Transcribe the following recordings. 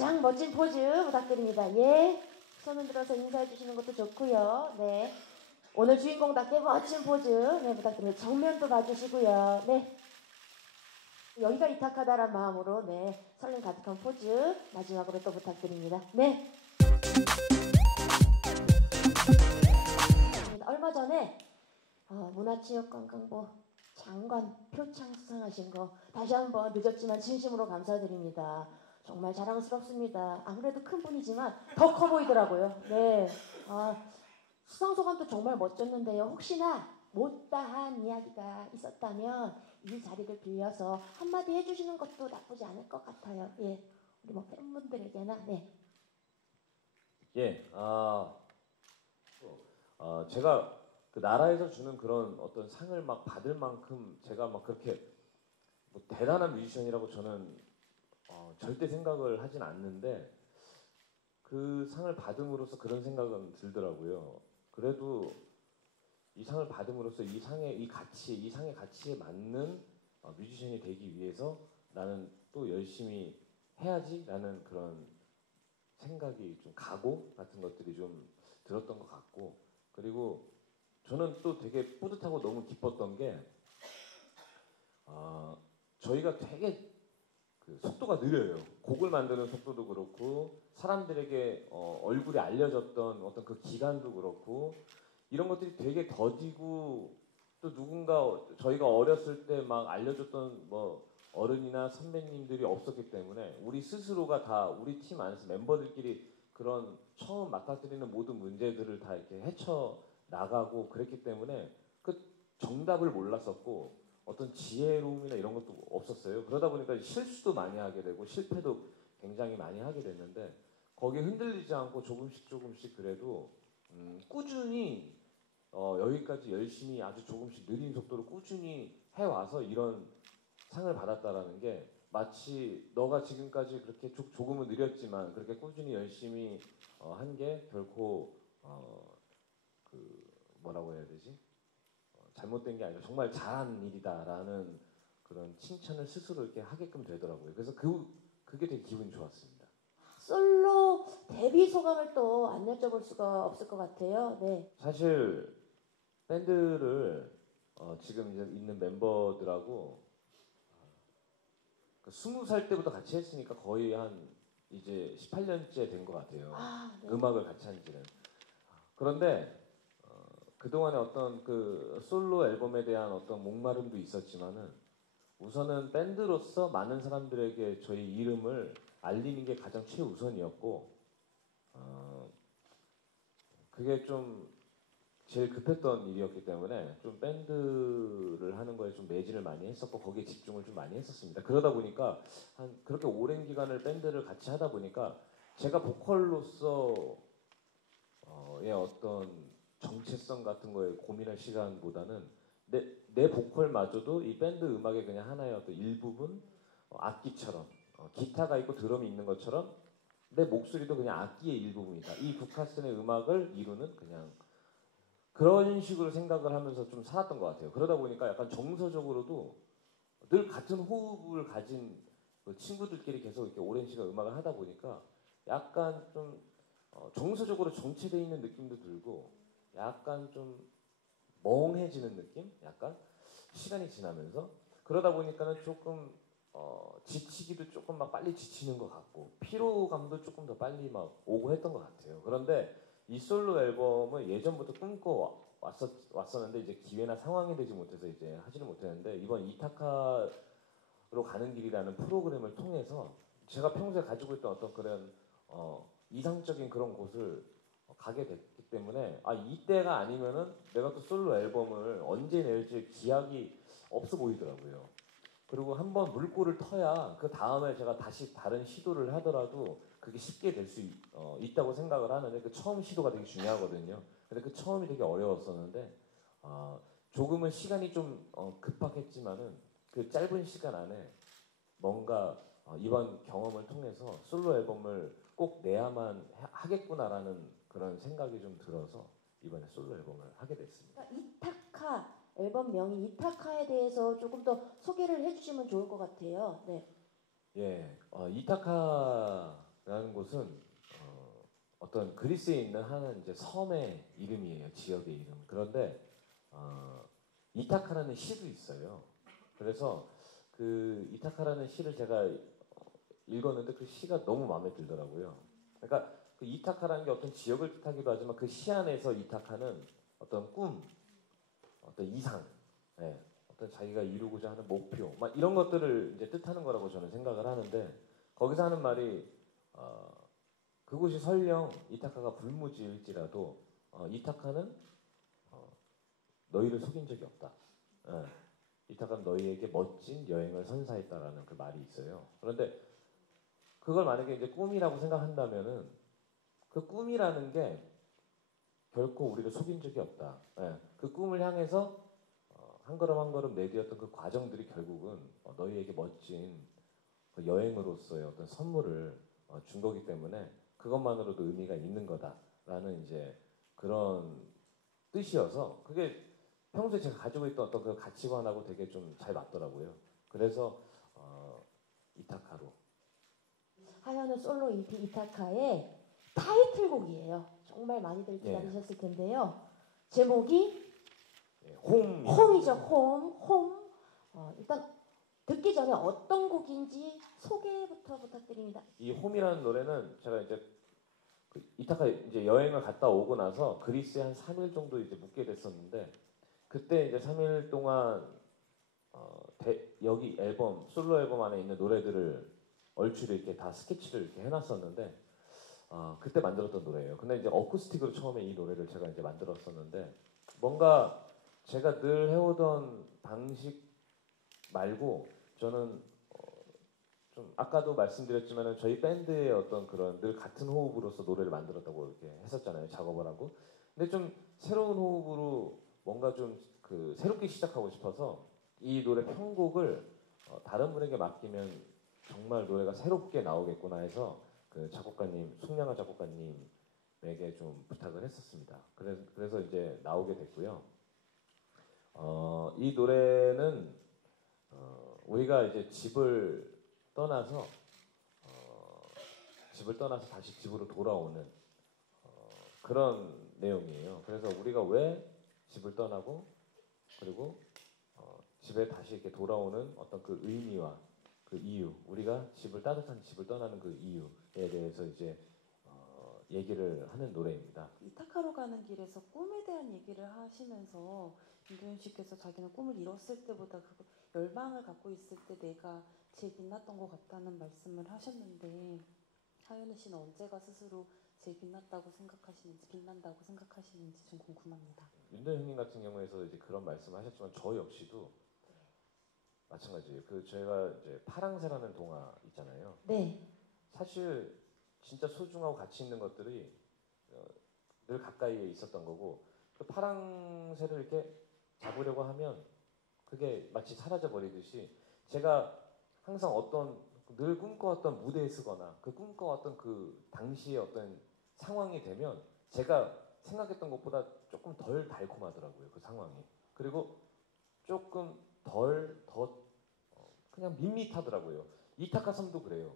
가장 멋진 포즈 부탁드립니다. 예, 손을 들어서 인사해 주시는 것도 좋고요. 네, 오늘 주인공답게 멋진 포즈 네 부탁드립니다. 정면도 봐주시고요. 네, 여기가 이탁하다란 마음으로 네 설렘 가득한 포즈 마지막으로 또 부탁드립니다. 네. 얼마 전에 문화체육관광부 장관 표창 수상하신 거 다시 한번 늦었지만 진심으로 감사드립니다. 정말 자랑스럽습니다. 아무래도 큰 분이지만 더 커 보이더라고요. 네, 수상 소감도 정말 멋졌는데요. 혹시나 못다한 이야기가 있었다면 이 자리를 빌려서 한마디 해주시는 것도 나쁘지 않을 것 같아요. 예, 우리 뭐 팬분들에게나 네. 예, 제가 그 나라에서 주는 그런 어떤 상을 막 받을 만큼 제가 막 그렇게 뭐 대단한 뮤지션이라고 저는 절대 생각을 하진 않는데 그 상을 받음으로써 그런 생각은 들더라고요. 그래도 이 상을 받음으로써 이 상의 가치에 맞는 뮤지션이 되기 위해서 나는 또 열심히 해야지라는 그런 생각이 좀 각오 같은 것들이 좀 들었던 것 같고, 그리고 저는 또 되게 뿌듯하고 너무 기뻤던 게 저희가 되게 그 속도가 느려요. 곡을 만드는 속도도 그렇고 사람들에게 얼굴이 알려졌던 어떤 그 기간도 그렇고 이런 것들이 되게 더디고, 또 누군가 저희가 어렸을 때 막 알려줬던 뭐 어른이나 선배님들이 없었기 때문에 우리 스스로가 다 우리 팀 안에서 멤버들끼리 그런 처음 맡아들이는 모든 문제들을 다 이렇게 헤쳐 나가고 그랬기 때문에 그 정답을 몰랐었고 어떤 지혜로움이나 이런 것도 없었어요. 그러다 보니까 실수도 많이 하게 되고 실패도 굉장히 많이 하게 됐는데 거기에 흔들리지 않고 조금씩 그래도 꾸준히 여기까지 열심히 아주 조금씩 느린 속도로 꾸준히 해와서 이런 상을 받았다라는 게 마치 너가 지금까지 그렇게 조금은 느렸지만 그렇게 꾸준히 열심히 한 게 결코 그 뭐라고 해야 되지? 잘못된 게 아니라 정말 잘한 일이다라는 그런 칭찬을 스스로 이렇게 하게끔 되더라고요. 그래서 그게 되게 기분이 좋았습니다. 솔로 데뷔 소감을 또 안 여쭤볼 수가 없을 것 같아요. 네. 사실 밴드를 지금 이제 있는 멤버들하고 20살 때부터 같이 했으니까 거의 한 이제 18년째 된 것 같아요. 네. 음악을 같이 한 지는. 그런데 그동안의 어떤 그 솔로 앨범에 대한 어떤 목마름도 있었지만은 우선은 밴드로서 많은 사람들에게 저희 이름을 알리는 게 가장 최우선이었고 그게 좀 제일 급했던 일이었기 때문에 좀 밴드를 하는 거에 좀 매진을 많이 했었고 거기에 집중을 좀 많이 했었습니다. 그러다 보니까 한 그렇게 오랜 기간을 밴드를 같이 하다 보니까 제가 보컬로서의 어떤 정체성 같은 거에 고민할 시간보다는 내 보컬마저도 이 밴드 음악의 그냥 하나의 어떤 일부분, 악기처럼 기타가 있고 드럼이 있는 것처럼 내 목소리도 그냥 악기의 일부분이다. 이 국카슨의 음악을 이루는 그냥 그런 식으로 생각을 하면서 좀 살았던 것 같아요. 그러다 보니까 약간 정서적으로도 늘 같은 호흡을 가진 그 친구들끼리 계속 이렇게 오랜 시간 음악을 하다 보니까 약간 좀 정서적으로 정체되어 있는 느낌도 들고 약간 좀 멍해지는 느낌? 약간 시간이 지나면서 그러다 보니까는 조금 지치기도 조금 막 빨리 지치는 것 같고 피로감도 조금 더 빨리 막 오고 했던 것 같아요. 그런데 이 솔로 앨범을 예전부터 꿈꿔 왔었는데 이제 기회나 상황이 되지 못해서 이제 하지를 못했는데 이번 이타카로 가는 길이라는 프로그램을 통해서 제가 평소에 가지고 있던 어떤 그런 이상적인 그런 곳을 가게 됐기 때문에 이때가 아니면은 내가 또 솔로 앨범을 언제 낼지 기약이 없어 보이더라고요. 그리고 한번 물꼬를 터야 그 다음에 제가 다시 다른 시도를 하더라도 그게 쉽게 될 수 있다고 생각을 하는데 그 처음 시도가 되게 중요하거든요. 근데 그 처음이 되게 어려웠었는데 조금은 시간이 좀 급박했지만은 그 짧은 시간 안에 뭔가 이번 경험을 통해서 솔로 앨범을 꼭 내야만 하겠구나라는 그런 생각이 좀 들어서 이번에 솔로 앨범을 하게 됐습니다. 이타카 앨범 명이 이타카에 대해서 조금 더 소개를 해주시면 좋을 것 같아요. 네. 예, 이타카 이타카라는 곳은 어떤 그리스에 있는 한 이제 섬의 이름이에요. 지역의 이름. 그런데 이타카라는 시도 있어요. 그래서 그 이타카라는 시를 제가 읽었는데 그 시가 너무 마음에 들더라고요. 그러니까 그 이타카라는 게 어떤 지역을 뜻하기도 하지만 그 시 안에서 이타카는 어떤 꿈, 어떤 이상, 예, 어떤 자기가 이루고자 하는 목표, 막 이런 것들을 이제 뜻하는 거라고 저는 생각을 하는데 거기서 하는 말이 그곳이 설령 이타카가 불무지일지라도 이타카는 너희를 속인 적이 없다. 예, 이타카는 너희에게 멋진 여행을 선사했다라는 그 말이 있어요. 그런데 그걸 만약에 이제 꿈이라고 생각한다면은 그 꿈이라는 게 결코 우리를 속인 적이 없다. 예, 그 꿈을 향해서 한 걸음 한 걸음 내디뎠던 그 과정들이 결국은 너희에게 멋진 그 여행으로서의 어떤 선물을 준 거기 때문에 그것만으로도 의미가 있는 거다라는 이제 그런 뜻이어서 그게 평소에 제가 가지고 있던 어떤 그 가치관하고 되게 좀 잘 맞더라고요. 그래서 이타카로. 하현우 솔로 EP 이타카의 타이틀곡이에요. 정말 많이들 기다리셨을 텐데요. 제목이 홈이죠. 홈. 일단 듣기 전에 어떤 곡인지 소개부터 부탁드립니다. 이 홈이라는 노래는 제가 이제 그 이타카 이제 여행을 갔다 오고 나서 그리스에 한 3일 정도 이제 묵게 됐었는데 그때 이제 3일 동안 여기 앨범 솔로 앨범 안에 있는 노래들을 얼추 이렇게 다 스케치를 이렇게 해놨었는데 그때 만들었던 노래예요. 근데 이제 어쿠스틱으로 처음에 이 노래를 제가 이제 만들었었는데 뭔가 제가 늘 해오던 방식 말고 저는 좀 아까도 말씀드렸지만은 저희 밴드의 어떤 그런 늘 같은 호흡으로서 노래를 만들었다고 이렇게 했었잖아요. 작업을 하고. 근데 좀 새로운 호흡으로 뭔가 좀 그 새롭게 시작하고 싶어서 이 노래 편곡을 다른 분에게 맡기면 정말 노래가 새롭게 나오겠구나 해서 그 작곡가님 송량아 작곡가님에게 좀 부탁을 했었습니다. 그래서 이제 나오게 됐고요. 이 노래는 우리가 이제 집을 떠나서 다시 집으로 돌아오는 그런 내용이에요. 그래서 우리가 왜 집을 떠나고 그리고 집에 다시 이렇게 돌아오는 어떤 그 의미와 그 이유, 우리가 따뜻한 집을 떠나는 그 이유에 대해서 이제 얘기를 하는 노래입니다. 이타카로 가는 길에서 꿈에 대한 얘기를 하시면서 윤도현 씨께서 자기는 꿈을 이뤘을 때보다 그 열망을 갖고 있을 때 내가 제일 빛났던 것 같다는 말씀을 하셨는데 하윤우 씨는 언제가 스스로 제일 빛난다고 생각하시는지 좀 궁금합니다. 윤도현 형님 같은 경우에서 이제 그런 말씀하셨지만 저 역시도 마찬가지예요. 그 제가 이제 파랑새라는 동화 있잖아요. 네. 사실 진짜 소중하고 가치 있는 것들이 늘 가까이에 있었던 거고 그 파랑새를 이렇게 잡으려고 하면 그게 마치 사라져 버리듯이 제가 항상 늘 꿈꿔왔던 무대에 서거나 그 꿈꿔왔던 그 당시의 어떤 상황이 되면 제가 생각했던 것보다 조금 덜 달콤하더라고요. 그 상황이. 그리고 조금 더 그냥 밋밋하더라고요. 이타카 섬도 그래요.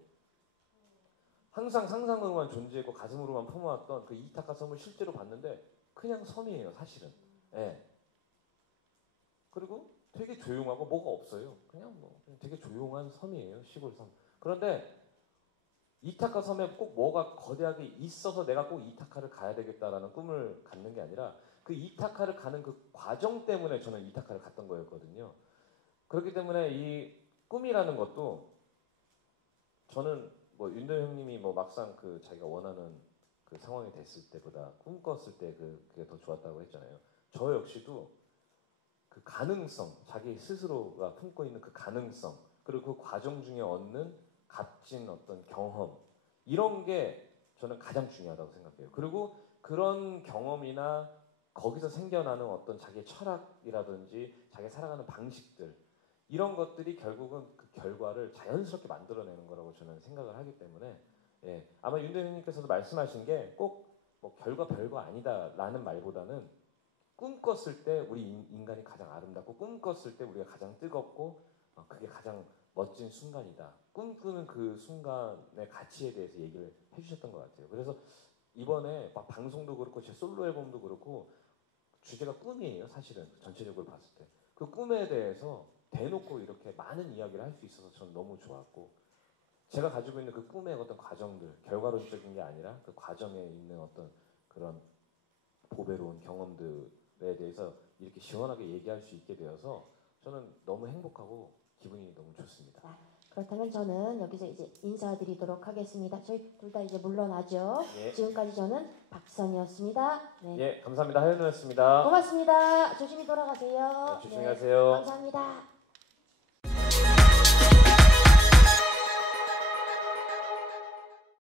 항상 상상으로만 존재했고 가슴으로만 품어왔던 그 이타카 섬을 실제로 봤는데 그냥 섬이에요, 사실은. 예. 그리고 되게 조용하고 뭐가 없어요. 그냥 되게 조용한 섬이에요, 시골 섬. 그런데 이타카 섬에 꼭 뭐가 거대하게 있어서 내가 꼭 이타카를 가야 되겠다라는 꿈을 갖는 게 아니라 그 이타카를 가는 그 과정 때문에 저는 이타카를 갔던 거였거든요. 그렇기 때문에 이 꿈이라는 것도 저는 뭐 윤도현 형님이 뭐 막상 그 자기가 원하는 그 상황이 됐을 때보다 꿈꿨을 때 그게 더 좋았다고 했잖아요. 저 역시도 그 가능성, 자기 스스로가 품고 있는 그 가능성, 그리고 그 과정 중에 얻는 값진 어떤 경험, 이런 게 저는 가장 중요하다고 생각해요. 그리고 그런 경험이나 거기서 생겨나는 어떤 자기의 철학이라든지 자기 살아가는 방식들, 이런 것들이 결국은 그 결과를 자연스럽게 만들어내는 거라고 저는 생각을 하기 때문에 아마 윤대현님께서도 말씀하신 게 꼭 뭐 결과 별거 아니다라는 말보다는 꿈꿨을 때 우리 인간이 가장 아름답고 꿈꿨을 때 우리가 가장 뜨겁고 그게 가장 멋진 순간이다. 꿈꾸는 그 순간의 가치에 대해서 얘기를 해주셨던 것 같아요. 그래서 이번에 막 방송도 그렇고 제 솔로 앨범도 그렇고 주제가 꿈이에요. 사실은 전체적으로 봤을 때 그 꿈에 대해서 대놓고 이렇게 많은 이야기를 할 수 있어서 전 너무 좋았고 제가 가지고 있는 그 꿈의 어떤 과정들 결과론적인 게 아니라 그 과정에 있는 어떤 그런 보배로운 경험들에 대해서 이렇게 시원하게 얘기할 수 있게 되어서 저는 너무 행복하고 기분이 너무 좋습니다. 그렇다면 저는 여기서 이제 인사드리도록 하겠습니다. 저희 둘 다 이제 물러나죠. 예. 지금까지 저는 박선이었습니다. 네. 예, 감사합니다. 하연우였습니다. 고맙습니다. 조심히 돌아가세요. 네, 조심히 가세요. 감사합니다.